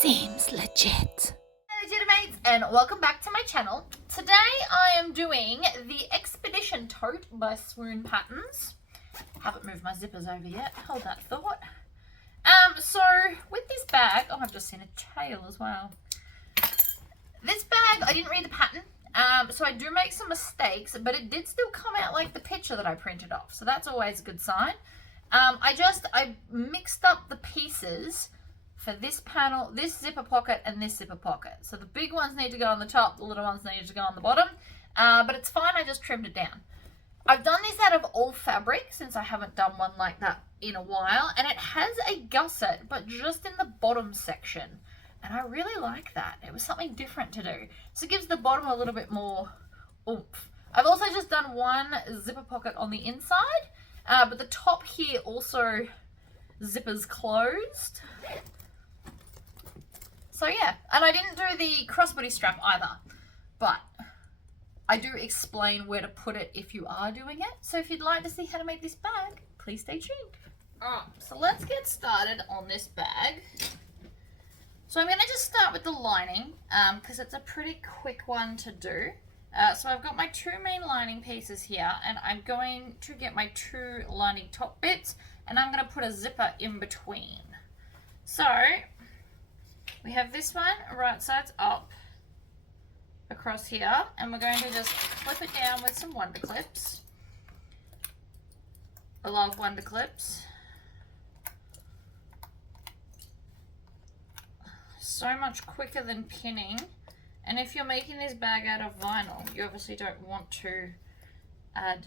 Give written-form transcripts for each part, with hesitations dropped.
Seems legit. Hello Legitimates and welcome back to my channel. Today I am doing the Expedition Tote by Swoon Patterns. Haven't moved my zippers over yet. Hold that thought. So with this bag, oh, I've just seen a tail as well. This bag, I didn't read the pattern, so I do make some mistakes, but it did still come out like the picture that I printed off, so that's always a good sign. I mixed up the pieces for this panel, this zipper pocket, and this zipper pocket. So the big ones need to go on the top, the little ones need to go on the bottom, but it's fine, I just trimmed it down. I've done this out of all fabric since I haven't done one like that in a while, and it has a gusset, but just in the bottom section. And I really like that. It was something different to do. So it gives the bottom a little bit more oomph. I've also just done one zipper pocket on the inside, but the top here also zippers closed. So yeah, and I didn't do the crossbody strap either, but I do explain where to put it if you are doing it. So if you'd like to see how to make this bag, please stay tuned. Alright, so let's get started on this bag. So I'm going to just start with the lining because it's a pretty quick one to do. So I've got my two main lining pieces here, and I'm going to get my two lining top bits, and I'm going to put a zipper in between. So we have this one right sides up across here, and we're going to just clip it down with some wonder clips. I love wonder clips. So much quicker than pinning, and if you're making this bag out of vinyl, you obviously don't want to add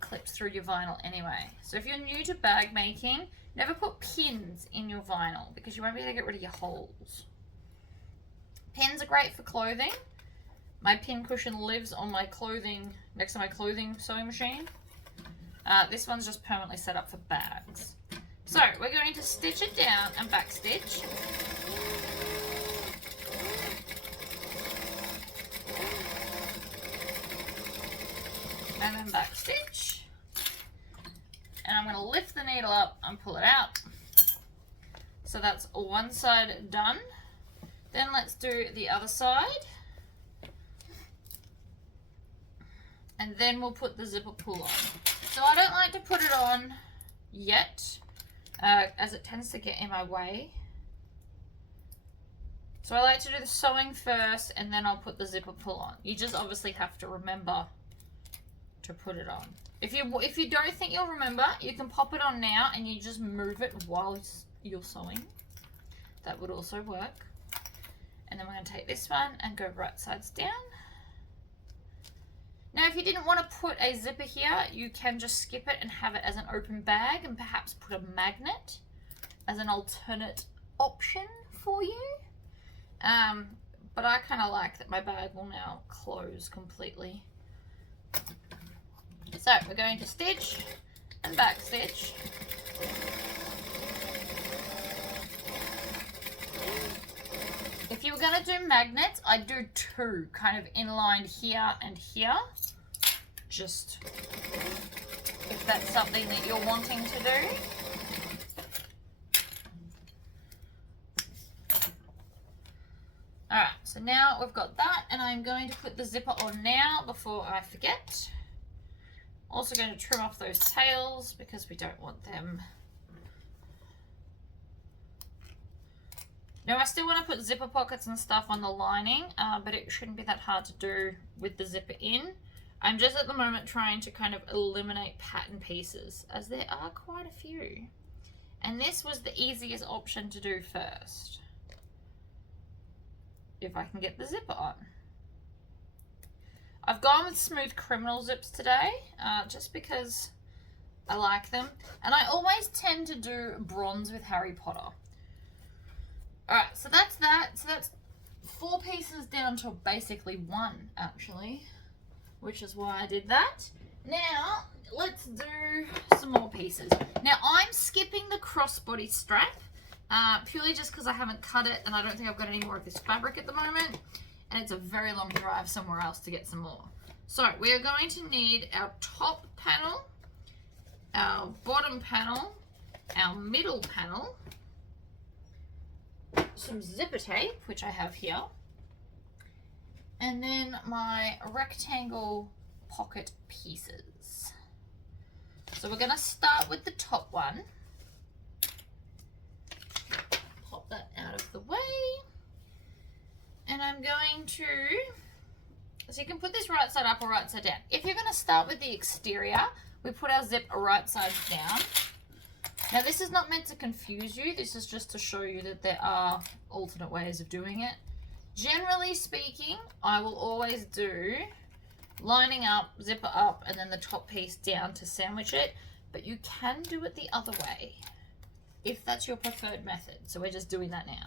clips through your vinyl anyway. So if you're new to bag making, never put pins in your vinyl because you won't be able to get rid of your holes. Pins are great for clothing. My pin cushion lives on my clothing, next to my clothing sewing machine. This one's just permanently set up for bags. So we're going to stitch it down and back stitch. And then back stitch. And I'm going to lift the needle up and pull it out. So that's one side done. Then let's do the other side. And then we'll put the zipper pull on. So I don't like to put it on yet, as it tends to get in my way. So I like to do the sewing first, and then I'll put the zipper pull on. You just obviously have to remember to put it on. If you don't think you'll remember, you can pop it on now and you just move it while you're sewing. That would also work. And then we're going to take this one and go right sides down. Now if you didn't want to put a zipper here, you can just skip it and have it as an open bag and perhaps put a magnet as an alternate option for you. But I kind of like that my bag will now close completely. So we're going to stitch and back stitch. If you were going to do magnets, I'd do two, kind of inlined here and here. Just if that's something that you're wanting to do. Alright, so now we've got that, and I'm going to put the zipper on now before I forget. Also going to trim off those tails because we don't want them. Now I still want to put zipper pockets and stuff on the lining, but it shouldn't be that hard to do with the zipper in. I'm just at the moment trying to kind of eliminate pattern pieces, as there are quite a few. And this was the easiest option to do first, if I can get the zipper on. I've gone with smooth criminal zips today, just because I like them. And I always tend to do bronze with Harry Potter. Alright, so that's that. So that's 4 pieces down to basically 1, actually, which is why I did that. Now, let's do some more pieces. Now, I'm skipping the crossbody strap, purely just because I haven't cut it and I don't think I've got any more of this fabric at the moment. And it's a very long drive somewhere else to get some more. So we're going to need our top panel, our bottom panel, our middle panel, some zipper tape, which I have here, and then my rectangle pocket pieces. So we're going to start with the top one. Pop that out of the way. And I'm going to, so you can put this right side up or right side down. If you're going to start with the exterior, we put our zip right side down. Now this is not meant to confuse you, this is just to show you that there are alternate ways of doing it. Generally speaking, I will always do lining up, zipper up, and then the top piece down to sandwich it, but you can do it the other way if that's your preferred method. So we're just doing that now.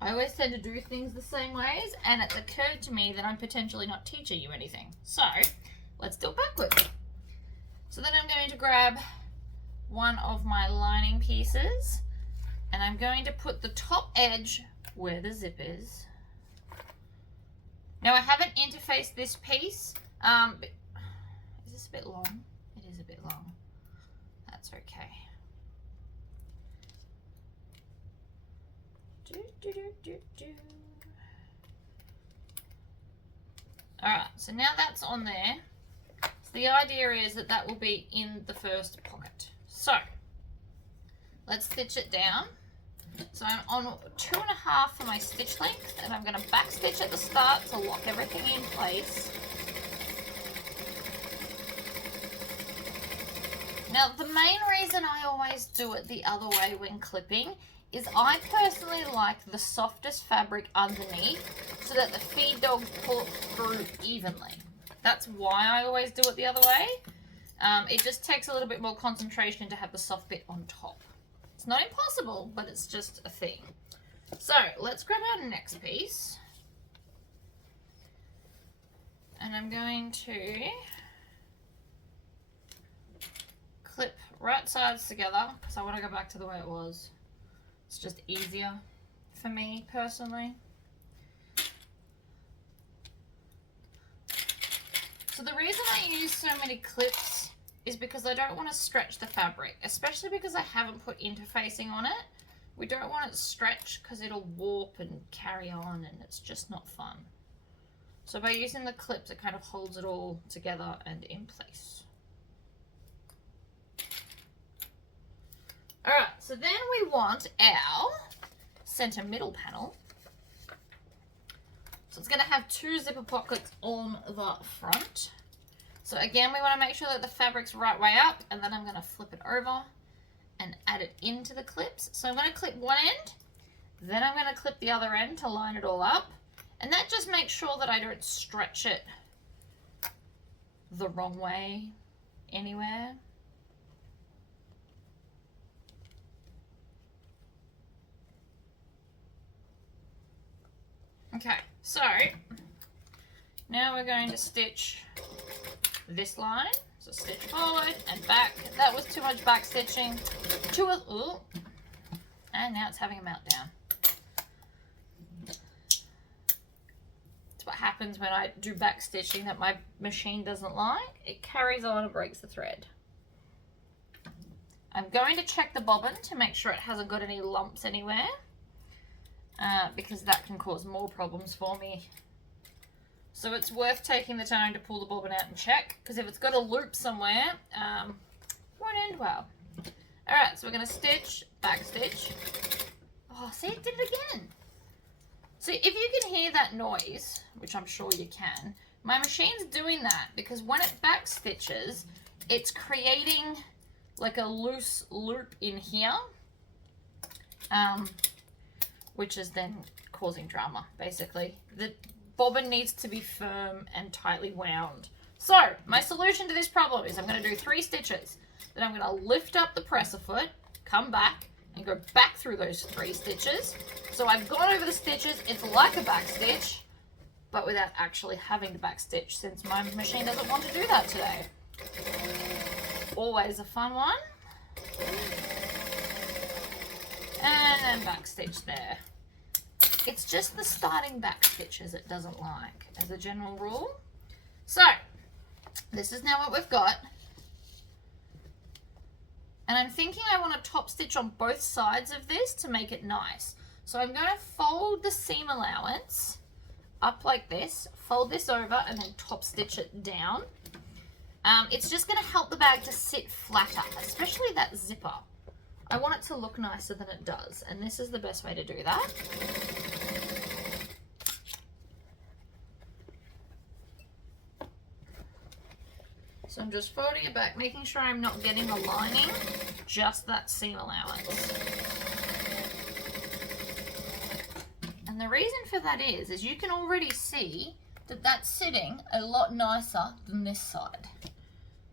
I always tend to do things the same ways, and it occurred to me that I'm potentially not teaching you anything. So let's do it backwards. So then I'm going to grab one of my lining pieces, and I'm going to put the top edge where the zip is. Now I haven't interfaced this piece. Is this a bit long? It is a bit long. That's okay. Alright, so now that's on there. So the idea is that that will be in the first pocket. So let's stitch it down. So I'm on 2.5 for my stitch length, and I'm going to back stitch at the start to lock everything in place. Now the main reason I always do it the other way when clipping is I personally like the softest fabric underneath so that the feed dogs pull it through evenly. That's why I always do it the other way. It just takes a little bit more concentration to have the soft bit on top. It's not impossible, but it's just a thing. So let's grab our next piece. And I'm going to clip right sides together because I want to go back to the way it was. It's just easier for me personally. So the reason I use so many clips is because I don't want to stretch the fabric, especially because I haven't put interfacing on it. We don't want it stretched because it'll warp and carry on, and it's just not fun. So by using the clips, it kind of holds it all together and in place. Alright, so then we want our center middle panel. So it's going to have 2 zipper pockets on the front. So again, we want to make sure that the fabric's right way up, and then I'm going to flip it over and add it into the clips. So I'm going to clip one end, then I'm going to clip the other end to line it all up. And that just makes sure that I don't stretch it the wrong way anywhere. Okay, so now we're going to stitch this line. So stitch forward and back. That was too much back stitching. Ooh. And now it's having a meltdown. That's what happens when I do back stitching that my machine doesn't like. It carries on and breaks the thread. I'm going to check the bobbin to make sure it hasn't got any lumps anywhere. Because that can cause more problems for me. So it's worth taking the time to pull the bobbin out and check, because if it's got a loop somewhere, it won't end well. Alright, so we're going to stitch, back stitch. Oh, see, it did it again. So if you can hear that noise, which I'm sure you can, my machine's doing that because when it back stitches, it's creating like a loose loop in here. Which is then causing drama, basically. The bobbin needs to be firm and tightly wound. So, my solution to this problem is I'm going to do 3 stitches. Then I'm going to lift up the presser foot, come back, and go back through those 3 stitches. So I've gone over the stitches, it's like a back stitch, but without actually having to back stitch, since my machine doesn't want to do that today. Always a fun one. And then back stitch there. It's just the starting back stitches it doesn't like, as a general rule. So, this is now what we've got. And I'm thinking I want to top stitch on both sides of this to make it nice. So I'm going to fold the seam allowance up like this, fold this over, and then top stitch it down. It's just going to help the bag to sit flatter, especially that zipper. I want it to look nicer than it does, and this is the best way to do that. So I'm just folding it back, making sure I'm not getting a lining, just that seam allowance. And the reason for that is you can already see that that's sitting a lot nicer than this side.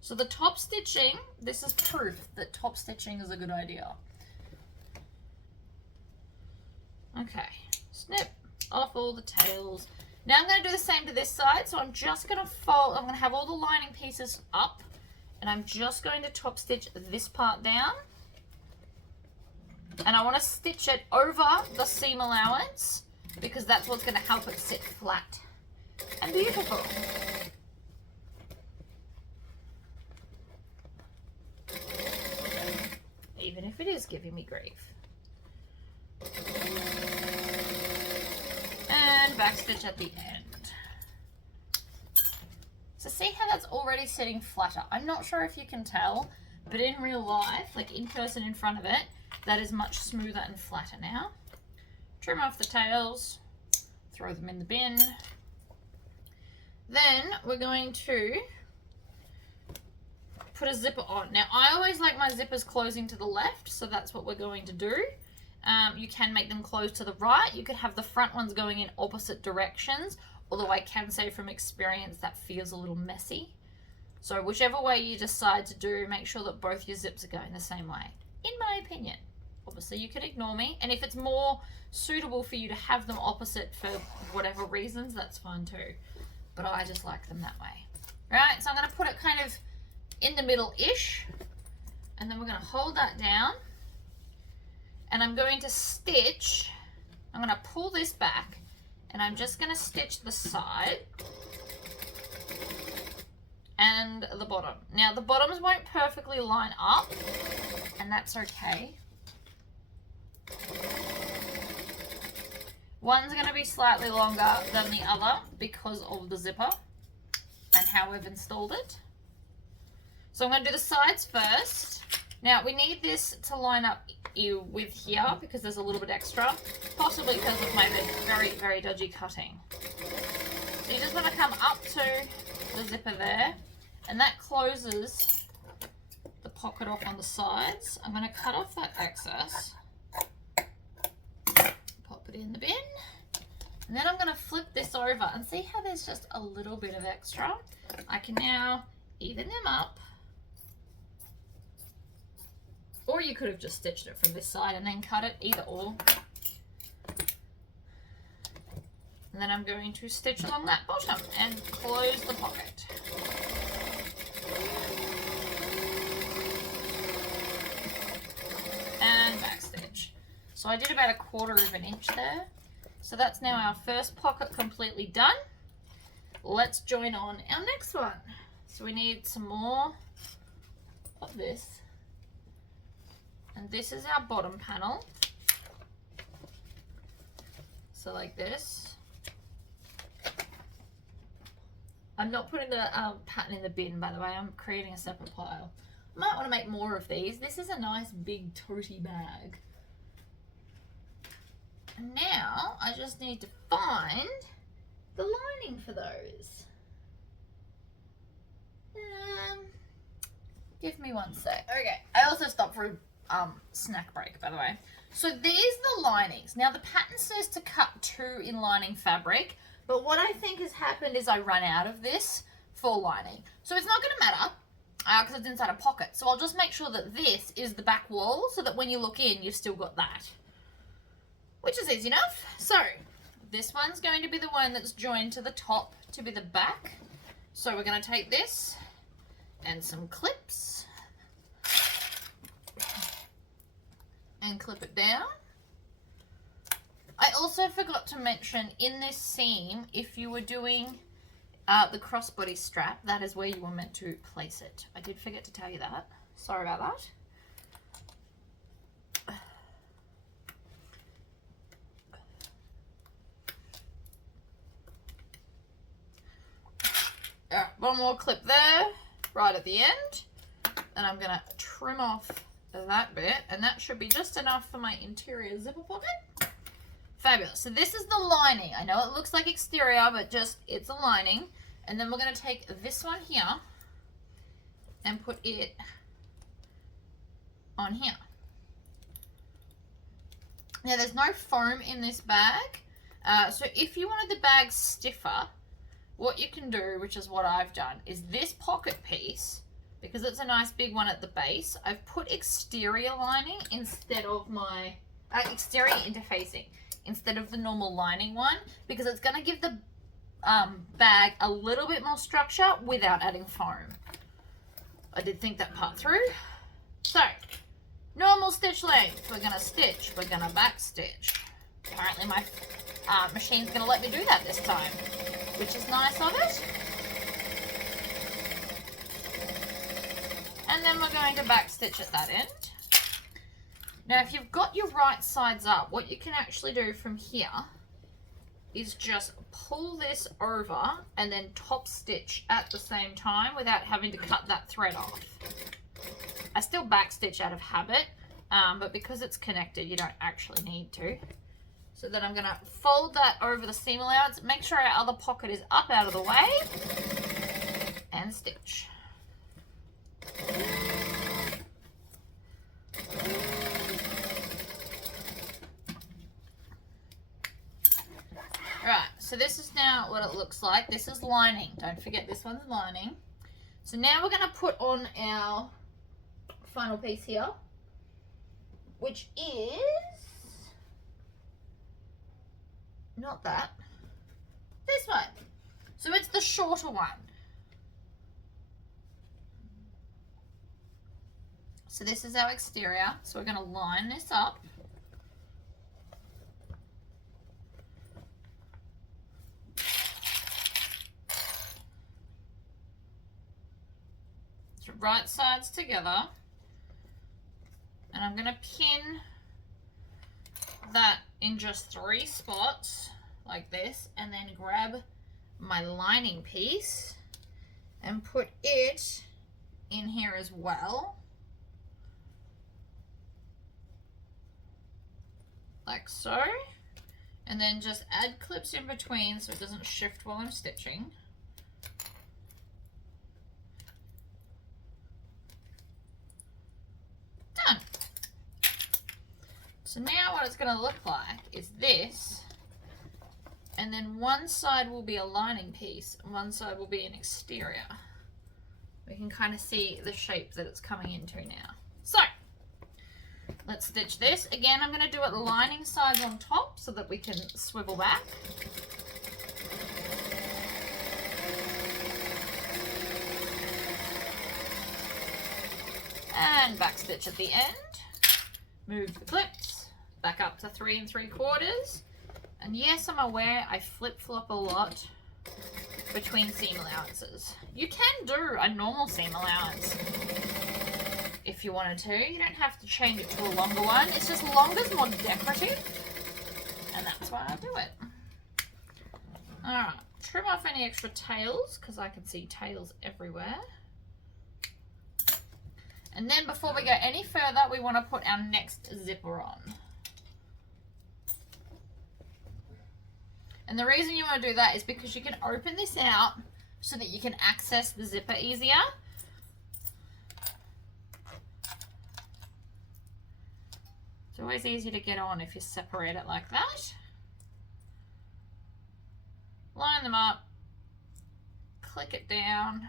So the top stitching, this is proof that top stitching is a good idea. Okay, snip off all the tails. Now I'm going to do the same to this side, so I'm just going to fold, I'm going to have all the lining pieces up, and I'm just going to top stitch this part down. And I want to stitch it over the seam allowance, because that's what's going to help it sit flat and beautiful. Even if it is giving me grief. And back stitch at the end. So see how that's already sitting flatter? I'm not sure if you can tell, but in real life, like in person in front of it, that is much smoother and flatter now. Trim off the tails, throw them in the bin. Then we're going to put a zipper on. Now I always like my zippers closing to the left, so that's what we're going to do. You can make them close to the right. You could have the front ones going in opposite directions, although I can say from experience that feels a little messy. So whichever way you decide to do, make sure that both your zips are going the same way, in my opinion. Obviously you can ignore me, and if it's more suitable for you to have them opposite for whatever reasons, that's fine too. But I just like them that way. Right, so I'm going to put it kind of in the middle-ish, and then we're going to hold that down, and I'm going to stitch, I'm going to pull this back, and I'm just going to stitch the side and the bottom. Now the bottoms won't perfectly line up, and that's okay. One's going to be slightly longer than the other because of the zipper and how we've installed it. So I'm going to do the sides first. Now we need this to line up with here because there's a little bit extra, possibly because of my very, very dodgy cutting. So you just want to come up to the zipper there, and that closes the pocket off on the sides. I'm going to cut off that excess, pop it in the bin, and then I'm going to flip this over and see how there's just a little bit of extra. I can now even them up. Or you could have just stitched it from this side and then cut it, either or. And then I'm going to stitch along that bottom and close the pocket. And back stitch. So I did about 1/4 of an inch there. So that's now our first pocket completely done. Let's join on our next one. So we need some more of this. And this is our bottom panel. So like this. I'm not putting the pattern in the bin, by the way. I'm creating a separate pile. I might want to make more of these. This is a nice big tote bag. And now I just need to find the lining for those. Give me one sec. Okay, I also stopped for snack break, by the way. So these are the linings. Now the pattern says to cut 2 in lining fabric, but what I think has happened is I run out of this for lining. So it's not going to matter because it's inside a pocket. So I'll just make sure that this is the back wall so that when you look in, you've still got that, which is easy enough. So this one's going to be the one that's joined to the top to be the back. So we're going to take this and some clips and clip it down. I also forgot to mention in this seam, if you were doing the crossbody strap, that is where you were meant to place it. I did forget to tell you that. Sorry about that. one more clip there, right at the end. And I'm going to trim off that bit, and that should be just enough for my interior zipper pocket. Fabulous. So this is the lining. I know it looks like exterior, but just it's a lining. And then we're going to take this one here and put it on here. Now there's no foam in this bag, so if you wanted the bag stiffer, what you can do, which is what I've done, is this pocket piece, because it's a nice big one at the base, I've put exterior lining instead of my exterior interfacing instead of the normal lining one, because it's going to give the bag a little bit more structure without adding foam. I did think that part through. So normal stitch length, we're going to stitch, we're going to back stitch. Apparently my machine's going to let me do that this time, which is nice of it. And then we're going to back stitch at that end. Now if you've got your right sides up, what you can actually do from here is just pull this over and then top stitch at the same time without having to cut that thread off. I still back stitch out of habit, but because it's connected, you don't actually need to. So then I'm going to fold that over the seam allowance, make sure our other pocket is up out of the way, and stitch. Right, so this is now what it looks like. This is lining. Don't forget this one's lining. So now we're going to put on our final piece here, which is not that, this one. So it's the shorter one. So this is our exterior. So we're going to line this up. So right sides together. And I'm going to pin that in just 3 spots like this, and then grab my lining piece and put it in here as well, like so, and then just add clips in between so it doesn't shift while I'm stitching. Done. So now what it's going to look like is this, and then one side will be a lining piece and one side will be an exterior. We can kind of see the shape that it's coming into now. So let's stitch this. Again, I'm going to do it lining sides on top so that we can swivel back. And back stitch at the end. Move the clips back up to 3 3/4. And yes, I'm aware I flip-flop a lot between seam allowances. You can do a normal seam allowance if you wanted to. You don't have to change it to a longer one. It's just longer's more decorative, and that's why I do it. Alright, trim off any extra tails because I can see tails everywhere. And then before we go any further, we want to put our next zipper on. And the reason you want to do that is because you can open this out so that you can access the zipper easier. It's always easier to get on if you separate it like that. Line them up, click it down,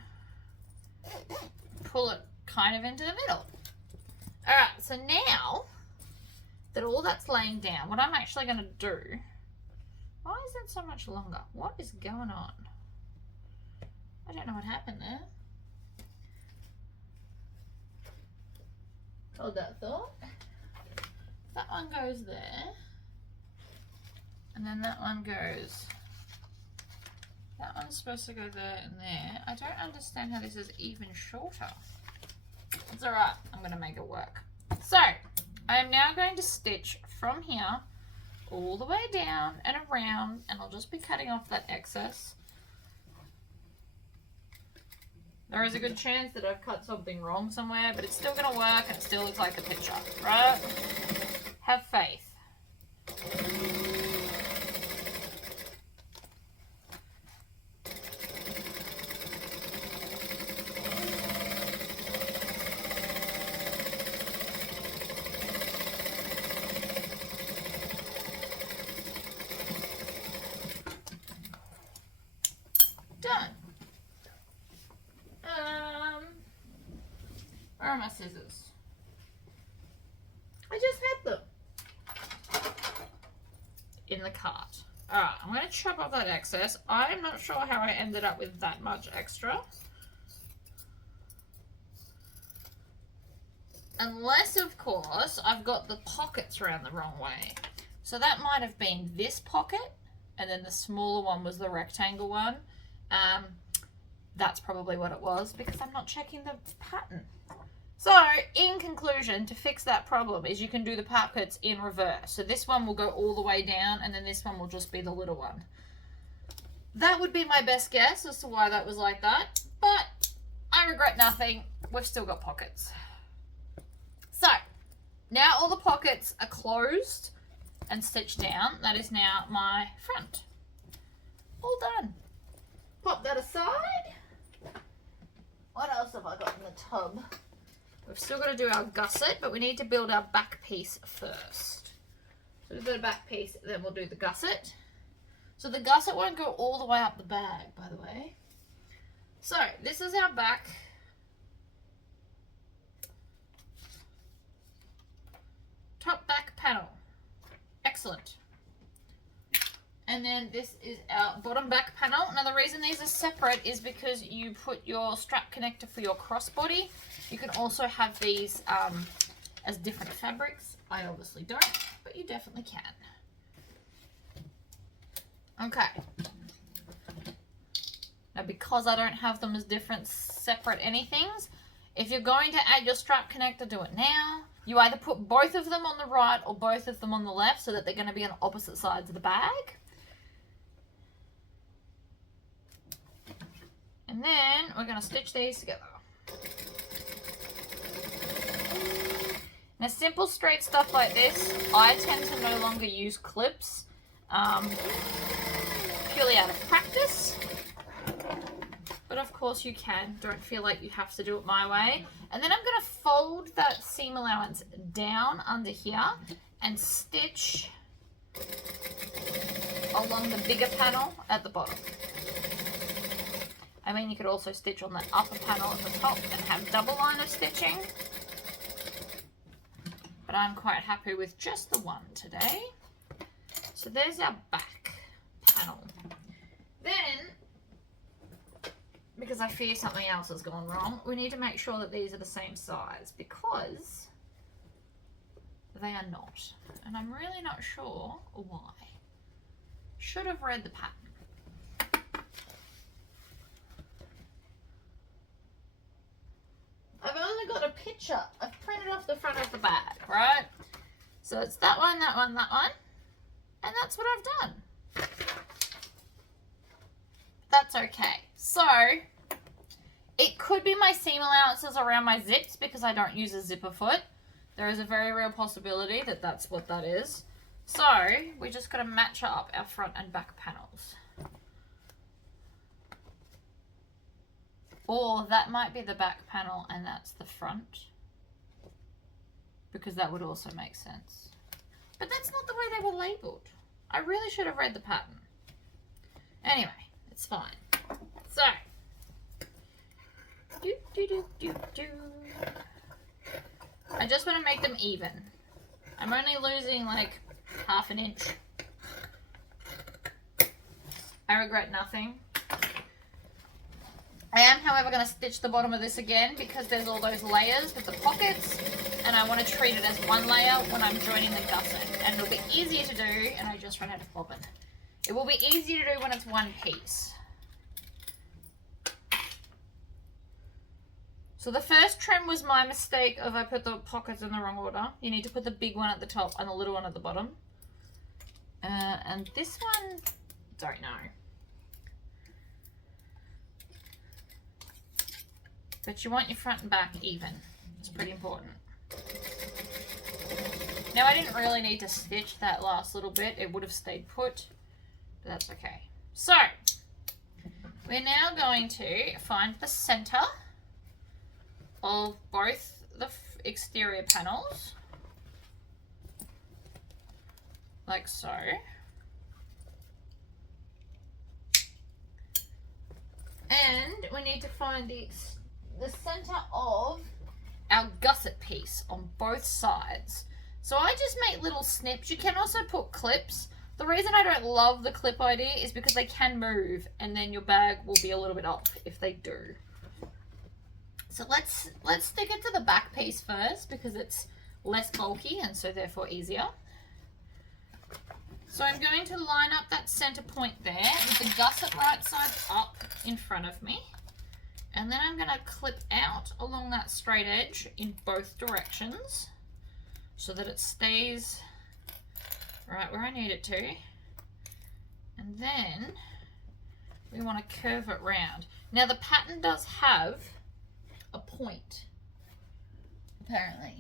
pull it kind of into the middle. Alright, so now that all that's laying down, what I'm actually going to do, why is that so much longer? What is going on? I don't know what happened there. Hold that thought. That one goes there, and then that one goes, that one's supposed to go there and there. I don't understand how this is even shorter. It's alright, I'm going to make it work. So, I am now going to stitch from here all the way down and around, and I'll just be cutting off that excess. There is a good chance that I've cut something wrong somewhere, but it's still going to work and it still looks like the picture, right? Have faith. Done. Where are my scissors? I just had them in the cart. Alright, I'm going to chop off that excess. I'm not sure how I ended up with that much extra. Unless, of course, I've got the pockets around the wrong way. So that might have been this pocket, and then the smaller one was the rectangle one. That's probably what it was, because I'm not checking the pattern. So, in conclusion, to fix that problem is you can do the pockets in reverse. So this one will go all the way down, and then this one will just be the little one. That would be my best guess as to why that was like that, but I regret nothing. We've still got pockets. So, now all the pockets are closed and stitched down. That is now my front. All done. Pop that aside. What else have I got in the tub? We've still got to do our gusset, but we need to build our back piece first. So we'll do the back piece, then we'll do the gusset. So the gusset won't go all the way up the bag, by the way. So this is our back. Top back panel. Excellent. And then this is our bottom back panel. Now the reason these are separate is because you put your strap connector for your crossbody. You can also have these as different fabrics. I obviously don't, but you definitely can. Okay. Now because I don't have them as different separate anythings, if you're going to add your strap connector, do it now. You either put both of them on the right or both of them on the left so that they're going to be on opposite sides of the bag. And then we're going to stitch these together. Now simple straight stuff like this, I tend to no longer use clips, purely out of practice. But of course you can, don't feel like you have to do it my way. And then I'm going to fold that seam allowance down under here and stitch along the bigger panel at the bottom. I mean, you could also stitch on the upper panel at the top and have double line of stitching. But I'm quite happy with just the one today. So there's our back panel. Then, because I fear something else has gone wrong, we need to make sure that these are the same size, because they are not. And I'm really not sure why. Should have read the pattern. I've only got a picture. I've printed off the front of the bag, right? So it's that one, that one, that one. And that's what I've done. That's okay. So, it could be my seam allowances around my zips because I don't use a zipper foot. There is a very real possibility that that's what that is. So, we just got to match up our front and back panels. Or that might be the back panel and that's the front, because that would also make sense. But that's not the way they were labelled. I really should have read the pattern. Anyway, it's fine. So, I just want to make them even. I'm only losing like ½ an inch. I regret nothing. I am, however, going to stitch the bottom of this again because there's all those layers with the pockets, and I want to treat it as one layer when I'm joining the gusset. And it'll be easier to do, and I just ran out of bobbin. It will be easier to do when it's one piece. So the first trim was my mistake of I put the pockets in the wrong order. You need to put the big one at the top and the little one at the bottom. And this one, don't know. But you want your front and back even. It's pretty important. Now I didn't really need to stitch that last little bit. It would have stayed put, but that's okay. So, we're now going to find the center of both the exterior panels, like so. And we need to find the center of our gusset piece on both sides. So I just make little snips. You can also put clips. The reason I don't love the clip idea is because they can move and then your bag will be a little bit off if they do. So let's stick it to the back piece first because it's less bulky and so therefore easier. So I'm going to line up that center point there with the gusset right side up in front of me. And then I'm going to clip out along that straight edge in both directions so that it stays right where I need it to. And then we want to curve it round. Now the pattern does have a point, apparently,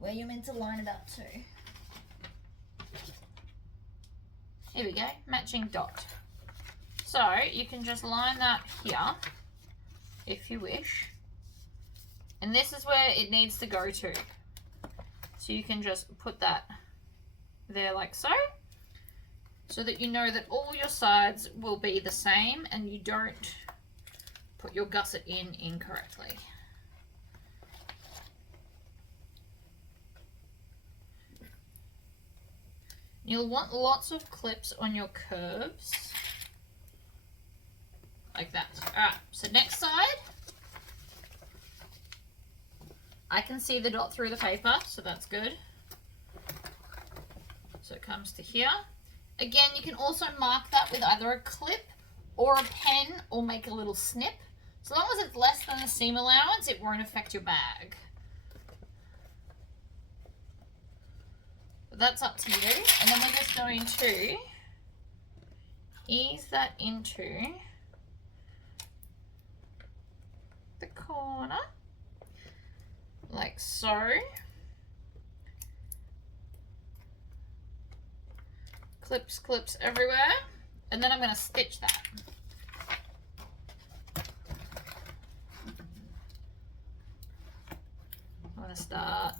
where you're meant to line it up to. Here we go, matching dot. So you can just line that here if you wish. And this is where it needs to go to. So you can just put that there like so that you know that all your sides will be the same and you don't put your gusset in incorrectly. You'll want lots of clips on your curves, like that. Alright, so next side, I can see the dot through the paper, so that's good. So it comes to here. Again, you can also mark that with either a clip or a pen or make a little snip. So long as it's less than the seam allowance, it won't affect your bag. That's up to you. And then we're just going to ease that into the corner, like so. Clips, clips everywhere. And then I'm going to stitch that. I'm going to start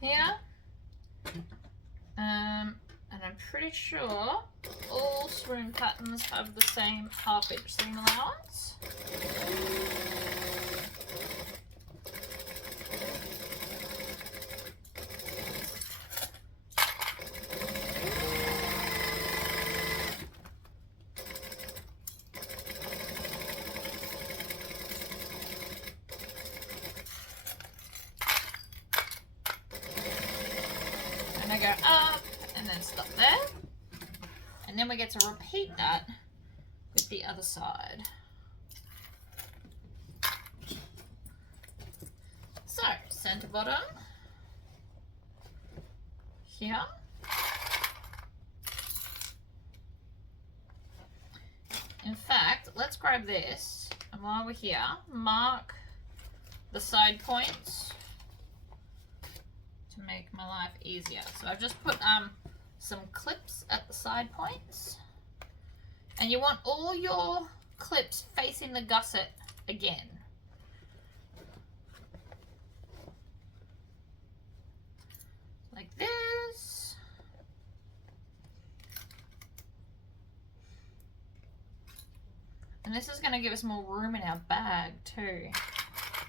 here, and I'm pretty sure all Swoon patterns have the same half-inch seam allowance. I go up and then stop there, and then we get to repeat that with the other side. So center bottom here, in fact let's grab this, and while we're here, mark the side points to make my life easier. So I've just put some clips at the side points, and you want all your clips facing the gusset again. Like this. And this is going to give us more room in our bag too.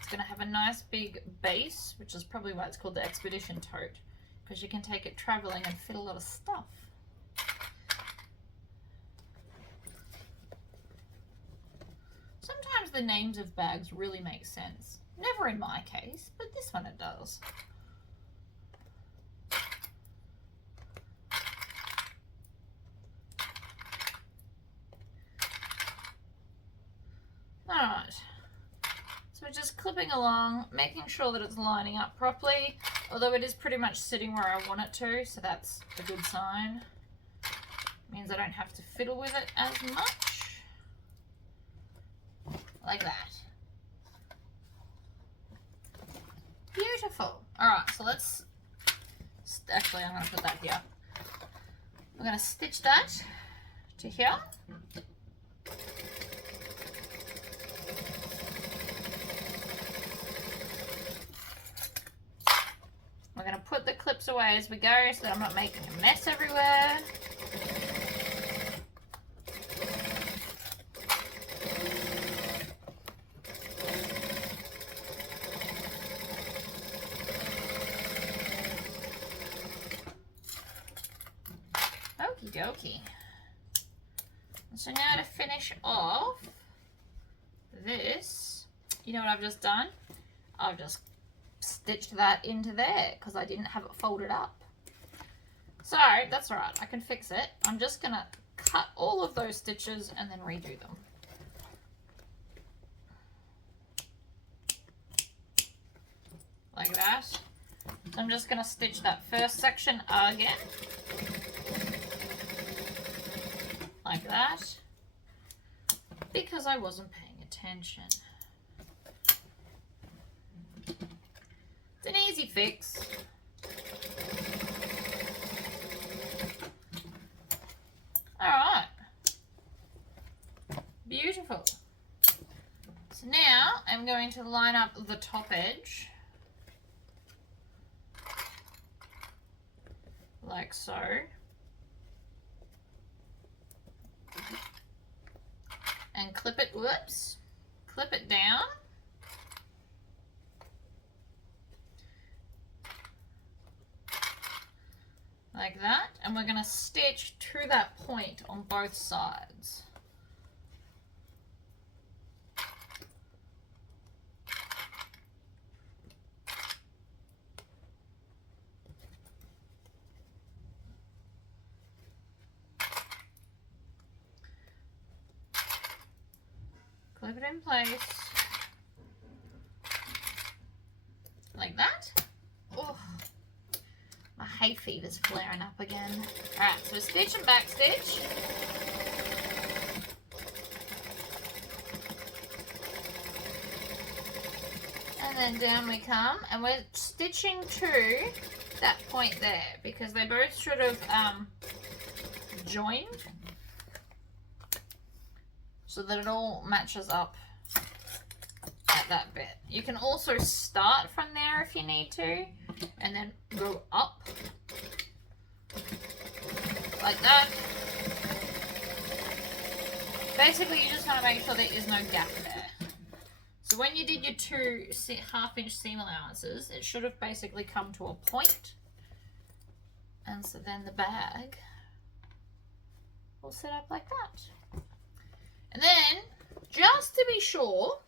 Going to have a nice big base, which is probably why it's called the Expedition Tote, because you can take it traveling and fit a lot of stuff. Sometimes the names of bags really make sense. Never in my case, but this one it does. Alright. So we're just clipping along, making sure that it's lining up properly, although it is pretty much sitting where I want it to, so that's a good sign. It means I don't have to fiddle with it as much. like that. Beautiful. Alright, so let's, actually I'm going to put that here. We're going to stitch that to here. We're going to put the clips away as we go so that I'm not making a mess everywhere. Okie dokie. So now to finish off this, you know what I've just done? I've just stitched that into there because I didn't have it folded up. So that's all right, I can fix it. I'm just gonna cut all of those stitches and then redo them. Like that. So I'm just gonna stitch that first section again. Like that. Because I wasn't paying attention. It's an easy fix. Alright. Beautiful. So now I'm going to line up the top edge. Like so. And clip it, whoops, clip it down. Like that, and we're going to stitch to that point on both sides. Clip it in place. Like that. Oh. My hay fever's flaring up again. Alright, so stitch and back stitch. And then down we come, and we're stitching to that point there because they both should have joined so that it all matches up at that bit. You can also start from there if you need to, and then go up like that. Basically, you just want to make sure there is no gap there. So when you did your 2 half-inch seam allowances, it should have basically come to a point. And so then the bag will set up like that. And then, just to be sure,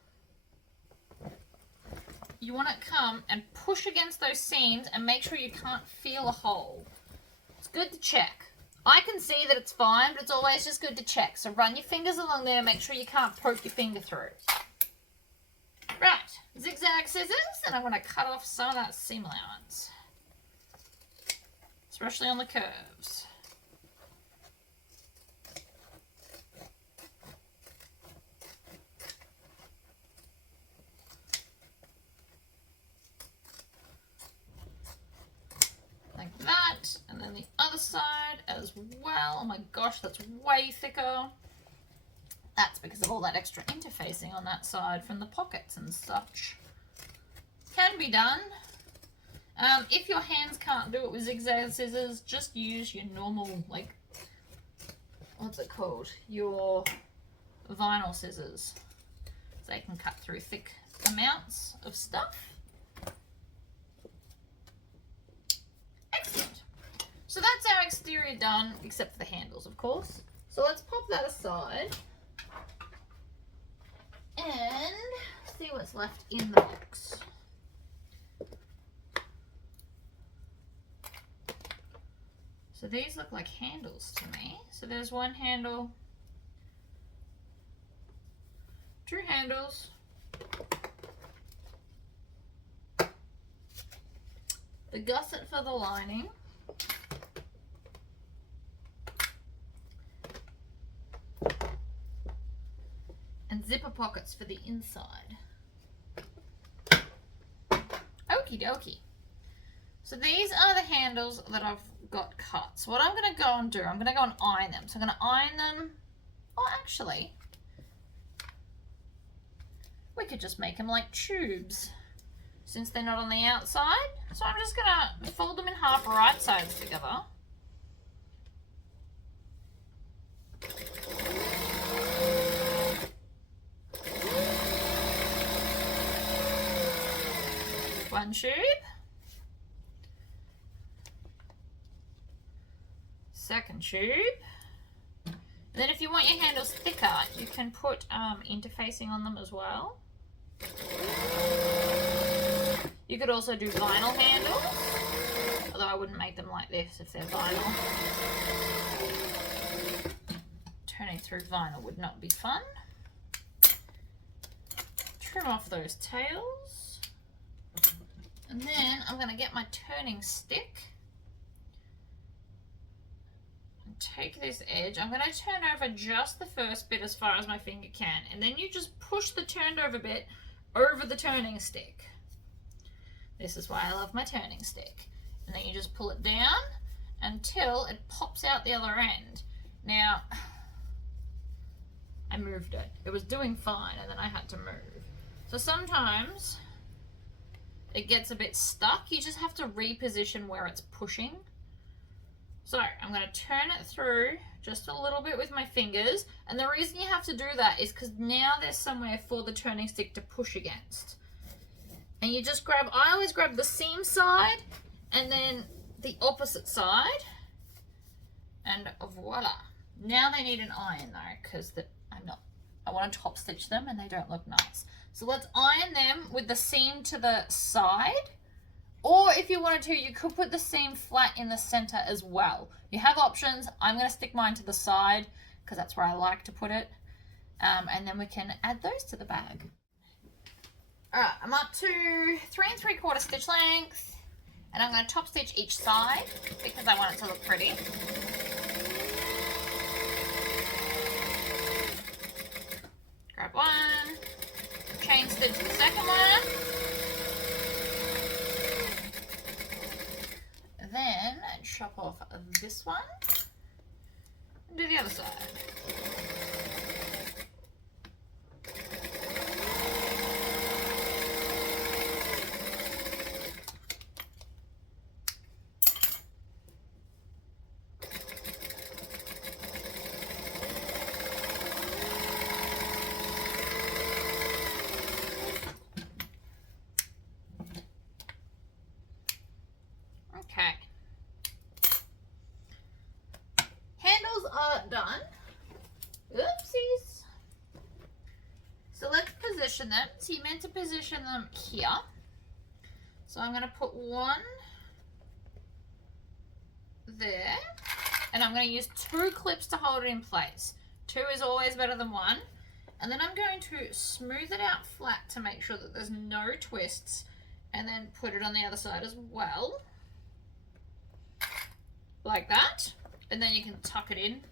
you want to come and push against those seams and make sure you can't feel a hole. It's good to check. I can see that it's fine, but it's always just good to check. So run your fingers along there, make sure you can't poke your finger through. Right, zigzag scissors, and I'm going to cut off some of that seam allowance, especially on the curves. Like that, and then the other side as well. Oh my gosh, that's way thicker. That's because of all that extra interfacing on that side from the pockets and such. Can be done. If your hands can't do it with zigzag scissors, just use your normal, like, what's it called? Your vinyl scissors. So they can cut through thick amounts of stuff. Excellent. So that's our exterior done, except for the handles, of course. So let's pop that aside and see what's left in the box. So these look like handles to me. So there's one handle, 2 handles, the gusset for the lining, and zipper pockets for the inside. Okie dokie. So these are the handles that I've got cut. So what I'm going to go and do, I'm going to go and iron them. So I'm going to iron them. Oh, actually, we could just make them like tubes since they're not on the outside. So I'm just going to fold them in half right sides together. One tube. Second tube. And then if you want your handles thicker, you can put interfacing on them as well. You could also do vinyl handles, although I wouldn't make them like this if they're vinyl. Turning through vinyl would not be fun. Trim off those tails. And then I'm going to get my turning stick and take this edge. I'm going to turn over just the first bit as far as my finger can, and then you just push the turned over bit over the turning stick. This is why I love my turning stick. And then you just pull it down until it pops out the other end. Now, I moved it. It was doing fine, and then I had to move. So sometimes it gets a bit stuck. You just have to reposition where it's pushing. So I'm going to turn it through just a little bit with my fingers. And the reason you have to do that is because now there's somewhere for the turning stick to push against. And you just grab, I always grab the seam side and then the opposite side. And voila. Now they need an iron though, because I want to top stitch them and they don't look nice. So let's iron them with the seam to the side, or if you wanted to, you could put the seam flat in the center as well. You have options. I'm going to stick mine to the side because that's where I like to put it. And then we can add those to the bag. All right, I'm up to 3 3/4 stitch length, and I'm going to top stitch each side because I want it to look pretty. Grab one. Chain stitch the second one, then chop off this one and do the other side. Okay. Handles are done. Oopsies. So let's position them. So you're meant to position them here. So I'm going to put one there. And I'm going to use 2 clips to hold it in place. 2 is always better than 1. And then I'm going to smooth it out flat to make sure that there's no twists. And then put it on the other side as well. Like that, and then you can tuck it in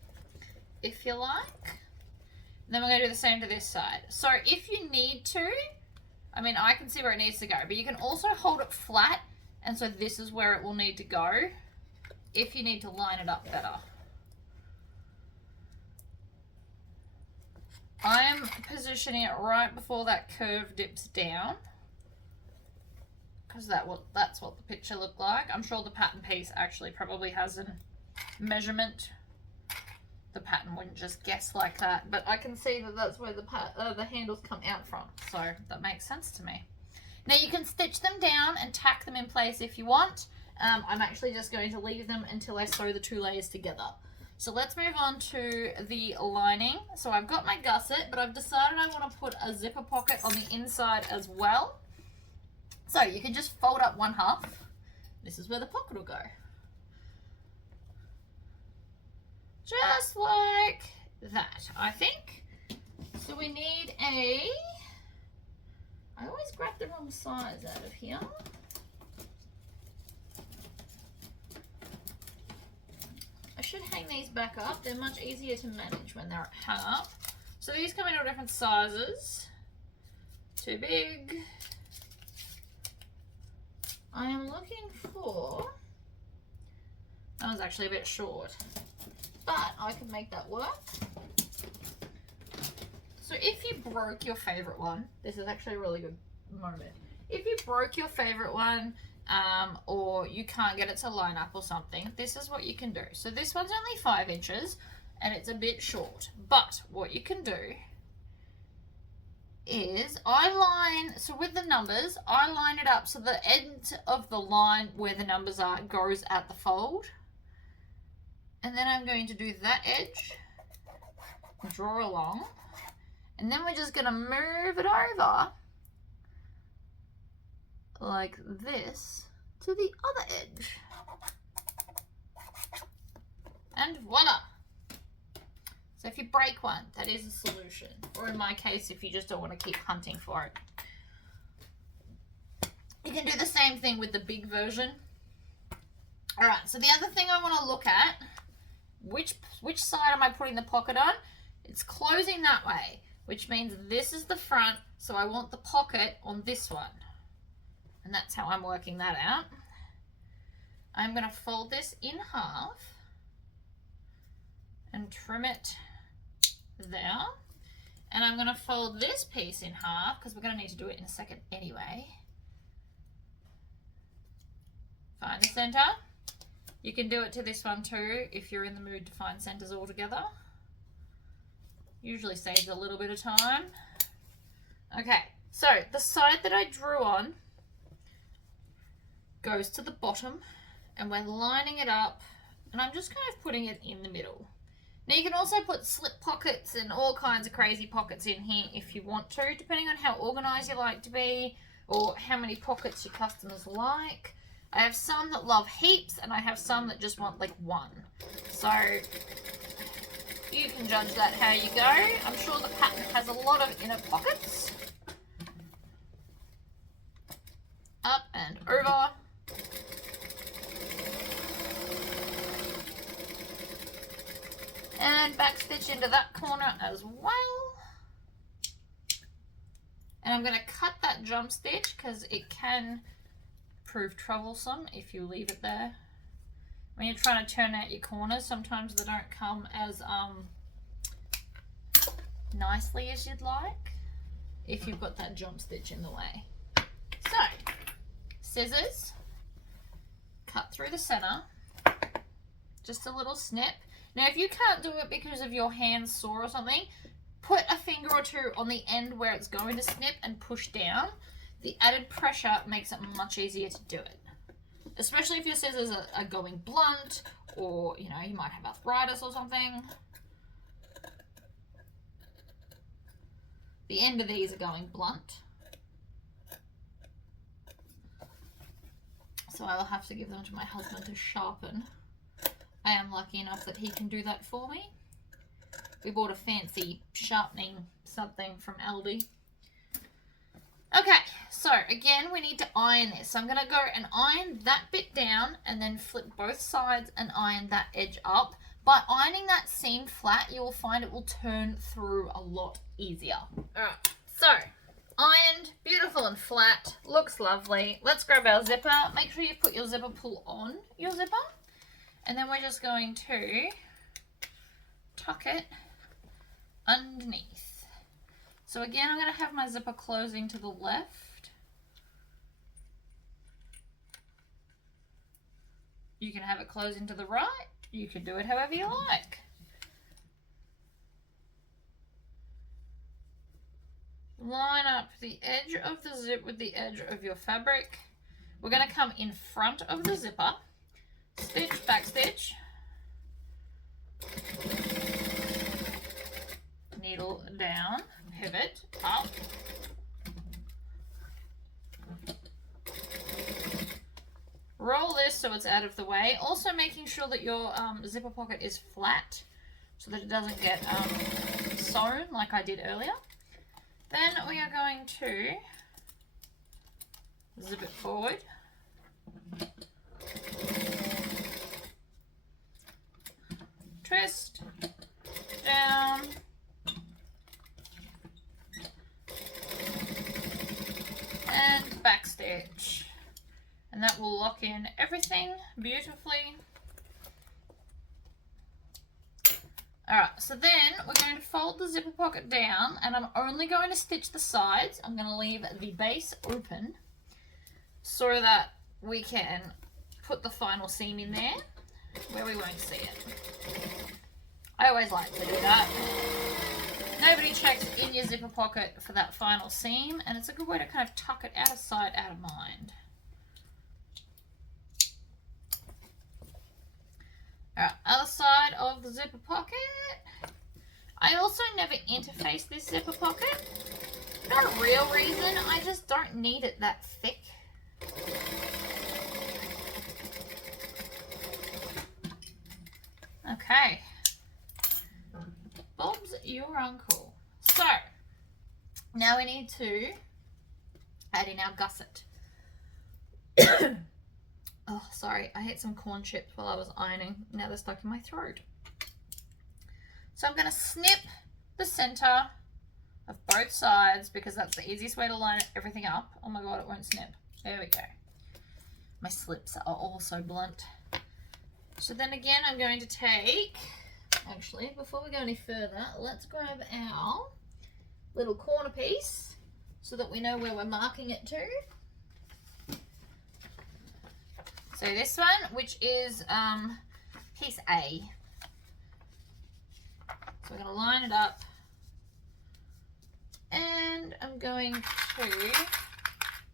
if you like. And then we're going to do the same to this side. So if you need to, I mean, I can see where it needs to go, but you can also hold it flat, and so this is where it will need to go if you need to line it up better. I'm positioning it right before that curve dips down, because that's what the picture looked like. I'm sure the pattern piece actually probably has a measurement. The pattern wouldn't just guess like that, but I can see that that's where the handles come out from, so that makes sense to me. Now you can stitch them down and tack them in place if you want. I'm actually just going to leave them until I sew the 2 layers together. So let's move on to the lining. So I've got my gusset, but I've decided I want to put a zipper pocket on the inside as well. So you can just fold up 1/2. This is where the pocket will go. Just like that, I think. So we need I always grab the wrong size out of here. I should hang these back up. They're much easier to manage when they're hung up. So these come in all different sizes. Too big. I am looking for... That one's actually a bit short, but I can make that work. So if you broke your favorite one, this is actually a really good moment. If you broke your favorite one, or you can't get it to line up or something, this is what you can do. So this one's only 5 inches and it's a bit short, but what you can do is so with the numbers, I line it up so the end of the line where the numbers are goes at the fold. And then I'm going to do that edge, draw along, and then we're just going to move it over like this to the other edge. And voila! So if you break one, that is a solution. Or in my case, if you just don't want to keep hunting for it. You can do the same thing with the big version. Alright, so the other thing I want to look at, which side am I putting the pocket on? It's closing that way, which means this is the front, so I want the pocket on this one. And that's how I'm working that out. I'm going to fold this in half and trim it there. And I'm going to fold this piece in half because we're going to need to do it in a second anyway. Find the center. You can do it to this one too if you're in the mood to find centers all together. Usually saves a little bit of time. Okay, so the side that I drew on goes to the bottom and we're lining it up, and I'm just kind of putting it in the middle. Now you can also put slip pockets and all kinds of crazy pockets in here if you want to, depending on how organized you like to be or how many pockets your customers like. I have some that love heaps and I have some that just want like one. So you can judge that how you go. I'm sure the pattern has a lot of inner pockets. Up and over. And backstitch into that corner as well. And I'm going to cut that jump stitch because it can prove troublesome if you leave it there. When you're trying to turn out your corners, sometimes they don't come as nicely as you'd like if you've got that jump stitch in the way. So, scissors, cut through the center, just a little snip. Now if you can't do it because of your hands sore or something, put a finger or two on the end where it's going to snip and push down. The added pressure makes it much easier to do it. Especially if your scissors are going blunt, or you know, you might have arthritis or something. The end of these are going blunt. So I will have to give them to my husband to sharpen. I am lucky enough that he can do that for me. We bought a fancy sharpening something from Aldi. Okay, so again, we need to iron this. So I'm going to go and iron that bit down and then flip both sides and iron that edge up. By ironing that seam flat, you will find it will turn through a lot easier. Alright, so ironed, beautiful and flat, looks lovely. Let's grab our zipper. Make sure you put your zipper pull on your zipper. And then we're just going to tuck it underneath. So again, I'm going to have my zipper closing to the left. You can have it closing to the right. You can do it however you like. Line up the edge of the zip with the edge of your fabric. We're going to come in front of the zipper. Stitch, back stitch, needle down, pivot, up, roll this so it's out of the way, also making sure that your zipper pocket is flat so that it doesn't get sewn like I did earlier. Then we are going to zip it forward. Twist, down, stitch. And that will lock in everything beautifully. Alright, so then we're going to fold the zipper pocket down, and I'm only going to stitch the sides. I'm going to leave the base open so that we can put the final seam in there where we won't see it. I always like to do that. Nobody checks in your zipper pocket for that final seam, and it's a good way to kind of tuck it out of sight, out of mind. Alright, other side of the zipper pocket. I also never interface this zipper pocket. Not a real reason, I just don't need it that thick. Okay. Bob's your uncle. So, now we need to add in our gusset. Oh, sorry, I ate some corn chips while I was ironing. Now they're stuck in my throat. So I'm going to snip the center of both sides because that's the easiest way to line everything up. Oh my god, it won't snip. There we go. My slips are also blunt. So then again, I'm going to take, actually, before we go any further, let's grab our little corner piece so that we know where we're marking it to. So this one, which is piece A. So we're going to line it up, and I'm going to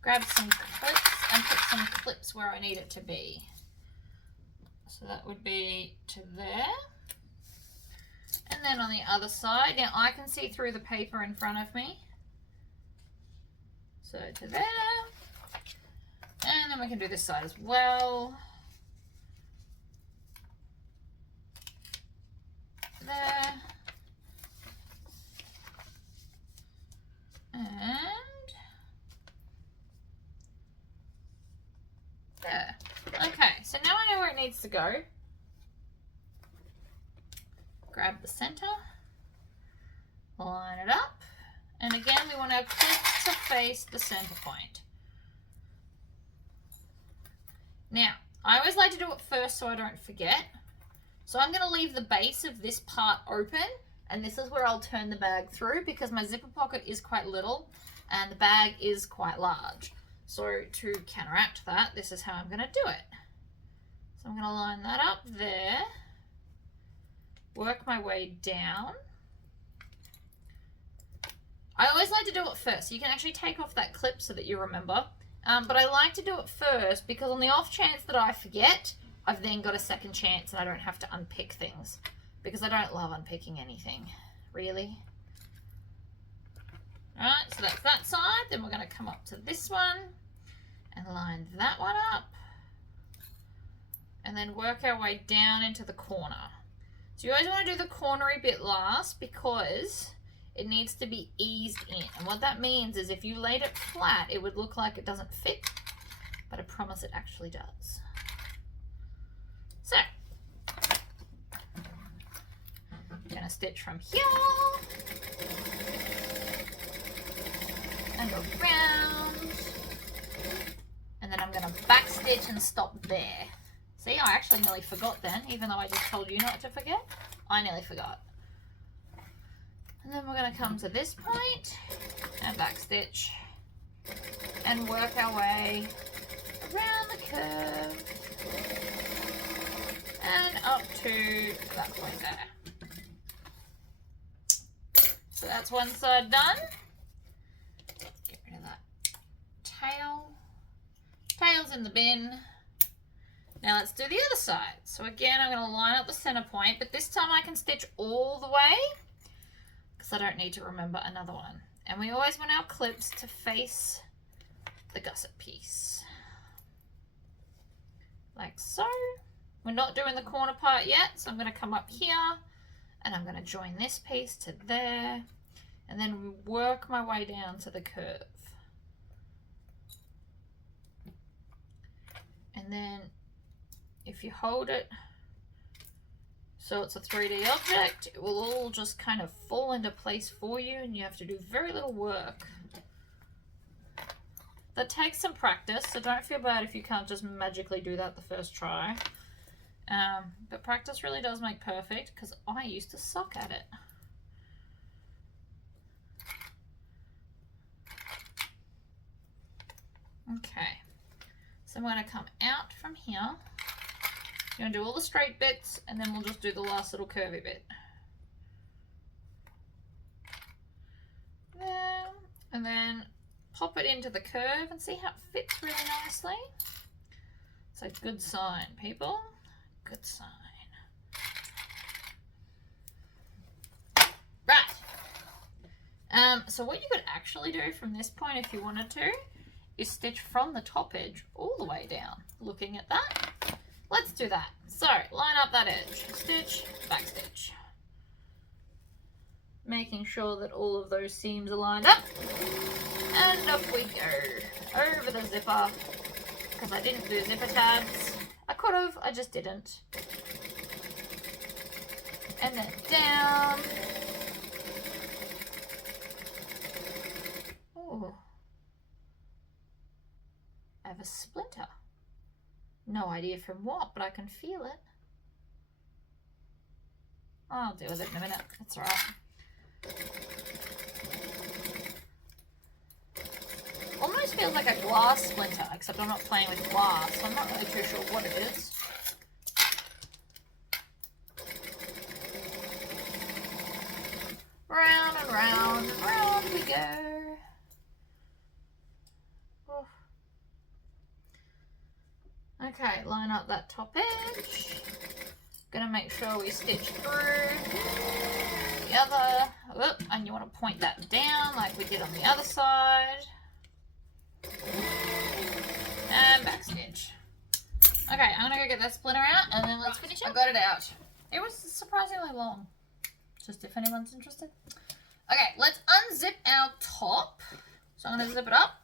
grab some clips and put some clips where I need it to be. So that would be to there. And then on the other side, now I can see through the paper in front of me. So to there. And then we can do this side as well. There. And there. Okay, so now I know where it needs to go. Grab the center, line it up, and again we want our clip to face the center point. Now, I always like to do it first so I don't forget. So I'm going to leave the base of this part open, and this is where I'll turn the bag through because my zipper pocket is quite little and the bag is quite large. So to counteract that, this is how I'm going to do it. So I'm going to line that up there, work my way down. I always like to do it first. You can actually take off that clip so that you remember. But I like to do it first because on the off chance that I forget, I've then got a second chance and I don't have to unpick things. Because I don't love unpicking anything, really. Alright, so that's that side. Then we're going to come up to this one and line that one up. And then work our way down into the corner. So you always want to do the cornery bit last because it needs to be eased in. And what that means is if you laid it flat, it would look like it doesn't fit, but I promise it actually does. So, I'm going to stitch from here and around, and then I'm going to back stitch and stop there. See, I actually nearly forgot then, even though I just told you not to forget. I nearly forgot. And then we're going to come to this point and back stitch and work our way around the curve and up to that point there. So that's one side done. Get rid of that tail. Tail's in the bin. Now let's do the other side. So again, I'm going to line up the center point, but this time I can stitch all the way because I don't need to remember another one. And we always want our clips to face the gusset piece. Like so. We're not doing the corner part yet, so I'm going to come up here and I'm going to join this piece to there and then work my way down to the curve. And then if you hold it so it's a 3D object, it will all just kind of fall into place for you and you have to do very little work. That takes some practice, so don't feel bad if you can't just magically do that the first try. But practice really does make perfect, because I used to suck at it. Okay, so I'm going to come out from here. You're going to do all the straight bits, and then we'll just do the last little curvy bit. There, and then pop it into the curve and see how it fits really nicely. It's a good sign, people. Good sign. Right. So what you could actually do from this point, if you wanted to, is stitch from the top edge all the way down. Looking at that, let's do that. So line up that edge, stitch, back stitch. Making sure that all of those seams are lined up. And up we go, over the zipper, because I didn't do zipper tabs. I could have, I just didn't. And then down. Oh. I have a splinter. No idea from what, but I can feel it. I'll deal with it in a minute. That's all right. Almost feels like a glass splinter, except I'm not playing with glass, so I'm not really too sure what it is. Round and round and round we go. Oof. Okay, line up that top edge. Gonna make sure we stitch through the other. Oop, and you want to point that down like we did on the other side. And back stitch. Okay, I'm gonna go get that splinter out and then let's finish it. I got it out. It was surprisingly long. Just if anyone's interested. Okay, let's unzip our top. So I'm gonna zip it up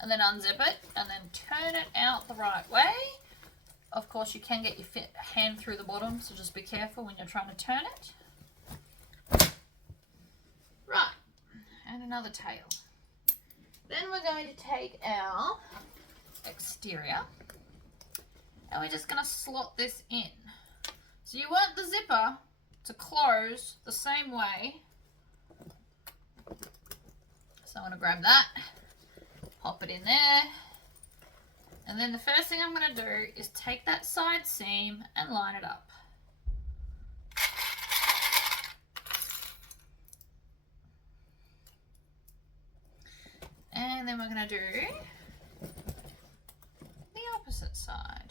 and then unzip it and then turn it out the right way. Of course, you can get your hand through the bottom, so just be careful when you're trying to turn it. Right, and another tail. Then we're going to take our exterior and we're just going to slot this in. So you want the zipper to close the same way. So I'm going to grab that, pop it in there. And then the first thing I'm going to do is take that side seam and line it up. And then we're going to do the opposite side,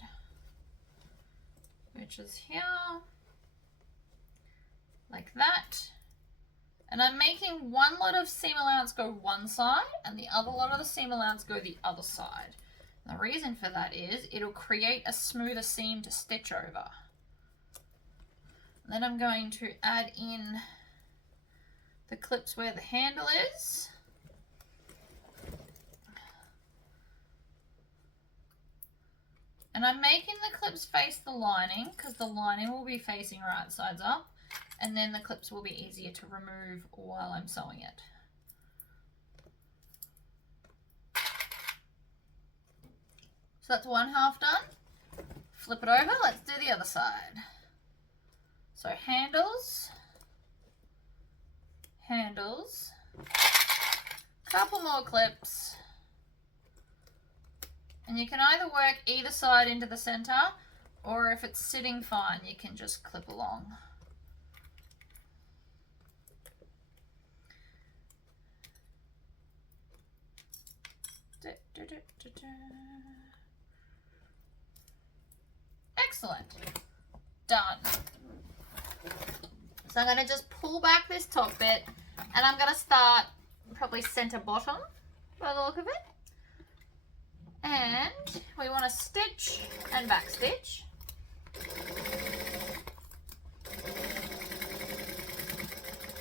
which is here, like that. And I'm making one lot of seam allowance go one side and the other lot of the seam allowance go the other side. The reason for that is it'll create a smoother seam to stitch over. And then I'm going to add in the clips where the handle is. And I'm making the clips face the lining because the lining will be facing right sides up, and then the clips will be easier to remove while I'm sewing it. So that's one half done. Flip it over, let's do the other side. So handles, handles, couple more clips. And you can either work either side into the center, or if it's sitting fine, you can just clip along. Excellent. Done. So I'm going to just pull back this top bit, and I'm going to start probably center bottom by the look of it. And we want to stitch and back stitch.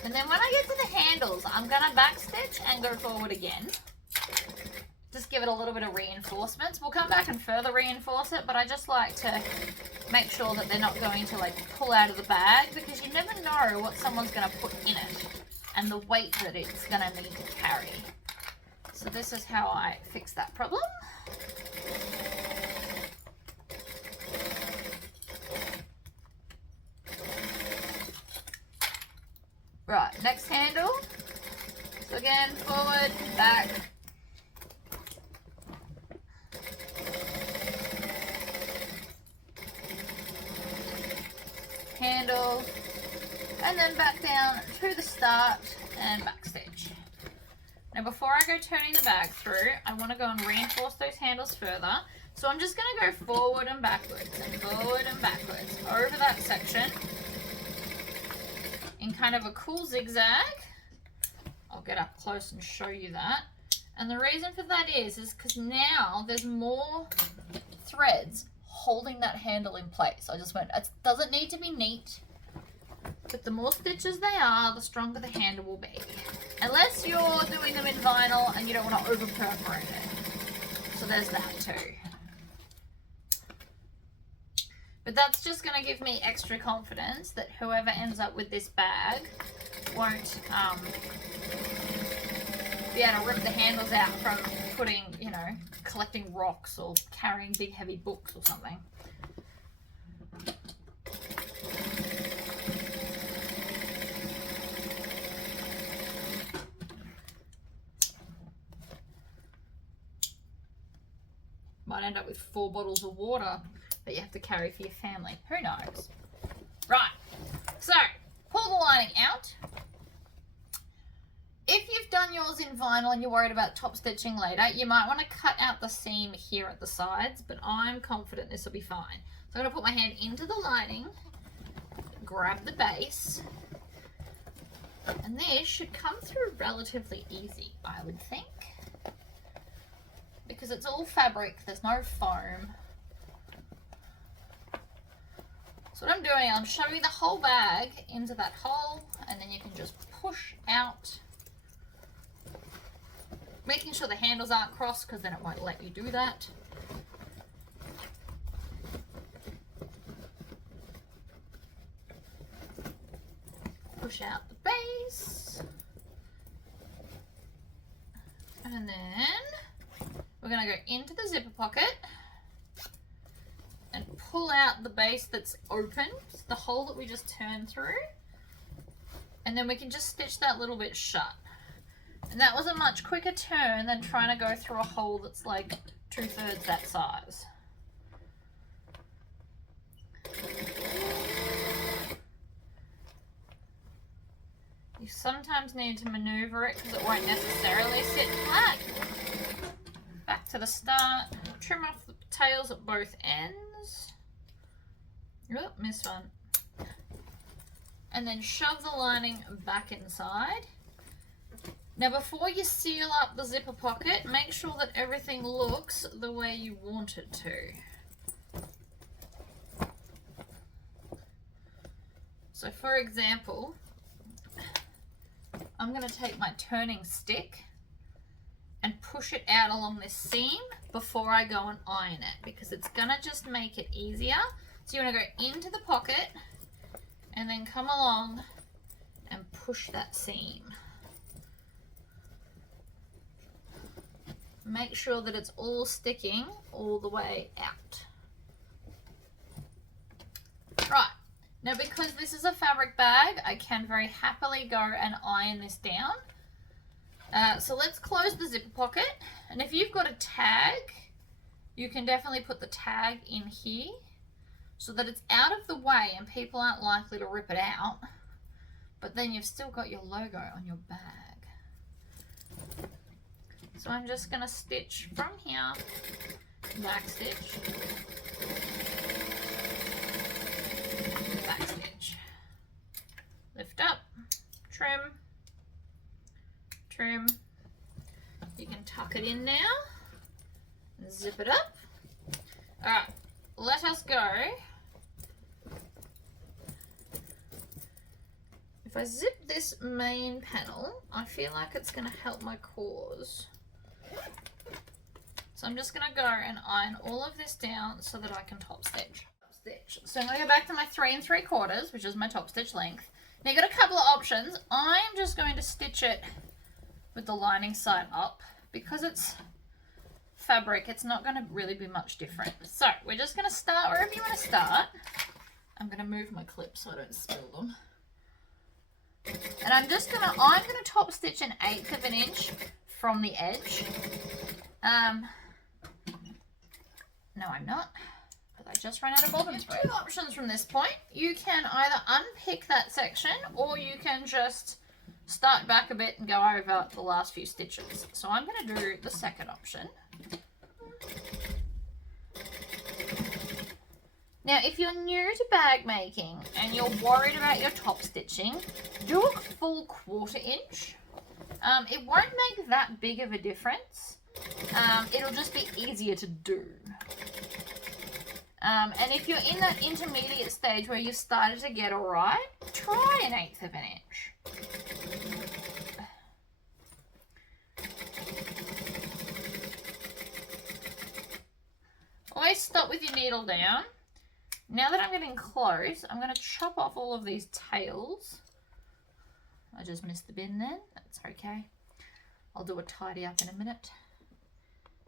And then when I get to the handles, I'm going to back stitch and go forward again. Just give it a little bit of reinforcements. We'll come back and further reinforce it, but I just like to make sure that they're not going to like pull out of the bag, because you never know what someone's going to put in it and the weight that it's going to need to carry. So this is how I fix that problem. Right, next handle. So again, forward, back. Handle, and then back down to the start and back stitch. Now before I go turning the bag through, I want to go and reinforce those handles further. So I'm just going to go forward and backwards over that section in kind of a cool zigzag. I'll get up close and show you that. And the reason for that is because now there's more threads holding that handle in place. I just went, it doesn't need to be neat, but the more stitches they are, the stronger the handle will be. Unless you're doing them in vinyl and you don't want to over perforate it. So there's that too. But that's just going to give me extra confidence that whoever ends up with this bag won't be able to rip the handles out from putting, you know, collecting rocks or carrying big heavy books or something. Might end up with 4 bottles of water that you have to carry for your family. Who knows? Right, so pull the lining out. If you've done yours in vinyl and you're worried about top stitching later, you might want to cut out the seam here at the sides, but I'm confident this will be fine. So I'm going to put my hand into the lining, grab the base, and this should come through relatively easy, I would think. Because it's all fabric, there's no foam. So what I'm doing, I'm shoving the whole bag into that hole, and then you can just push out. Making sure the handles aren't crossed, because then it won't let you do that. Push out the base. And then we're going to go into the zipper pocket and pull out the base that's open, the hole that we just turned through. And then we can just stitch that little bit shut. And that was a much quicker turn than trying to go through a hole that's like 2/3 that size. You sometimes need to maneuver it because it won't necessarily sit flat. Back to the start. Trim off the tails at both ends. Oh, missed one. And then shove the lining back inside. Now before you seal up the zipper pocket, make sure that everything looks the way you want it to. So for example, I'm going to take my turning stick and push it out along this seam before I go and iron it, because it's going to just make it easier. So you want to go into the pocket and then come along and push that seam. Make sure that it's all sticking all the way out. Right, now because this is a fabric bag, I can very happily go and iron this down. So let's close the zipper pocket, and if you've got a tag, you can definitely put the tag in here so that it's out of the way and people aren't likely to rip it out, but then you've still got your logo on your bag. So I'm just going to stitch from here, back stitch, back stitch, lift up, trim, trim. You can tuck it in now, and zip it up. Alright, let us go. If I zip this main panel, I feel like it's going to help my cause. So I'm just going to go and iron all of this down so that I can top stitch. So I'm going to go back to my 3 3/4, which is my top stitch length. Now you've got a couple of options. I'm just going to stitch it with the lining side up, because it's fabric, it's not going to really be much different. So we're just going to start wherever you want to start. I'm going to move my clips so I don't spill them. And I'm going to top stitch 1/8 of an inch from the edge. No, I'm not, because I just ran out of bobbins. Two options from this point. You can either unpick that section, or you can just start back a bit and go over the last few stitches. So I'm going to do the second option. Now, if you're new to bag making and you're worried about your top stitching, do a full 1/4 inch. It won't make that big of a difference. It'll just be easier to do. And if you're in that intermediate stage where you've started to get all right, try 1/8 of an inch. Always stop with your needle down. Now that I'm getting close, I'm going to chop off all of these tails. I just missed the bin then. That's okay. I'll do a tidy up in a minute.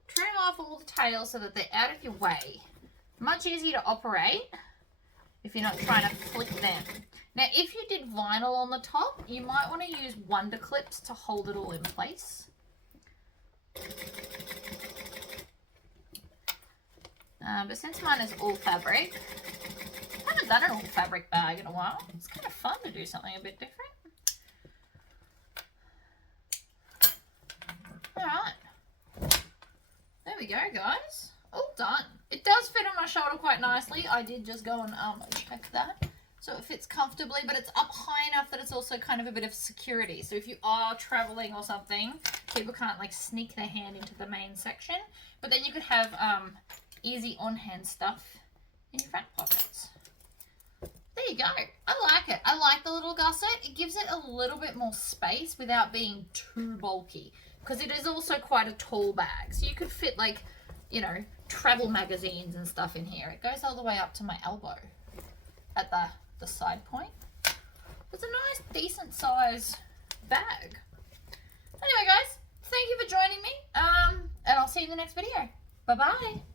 Trim off all the tails so that they're out of your way. Much easier to operate if you're not trying to flick them. Now, if you did vinyl on the top, you might want to use wonder clips to hold it all in place. But since mine is all fabric, I haven't done an all fabric bag in a while. It's kind of fun to do something a bit different. Alright. There we go, guys. All done. It does fit on my shoulder quite nicely. I did just go and check that. So it fits comfortably, but it's up high enough that it's also kind of a bit of security. So if you are traveling or something, people can't like sneak their hand into the main section. But then you could have easy on-hand stuff in your front pockets. There you go. I like it. I like the little gusset. It gives it a little bit more space without being too bulky, because it is also quite a tall bag. So you could fit like, you know, travel magazines and stuff in here. It goes all the way up to my elbow at the side point. It's a nice, decent size bag. Anyway, guys, thank you for joining me. And I'll see you in the next video. Bye-bye.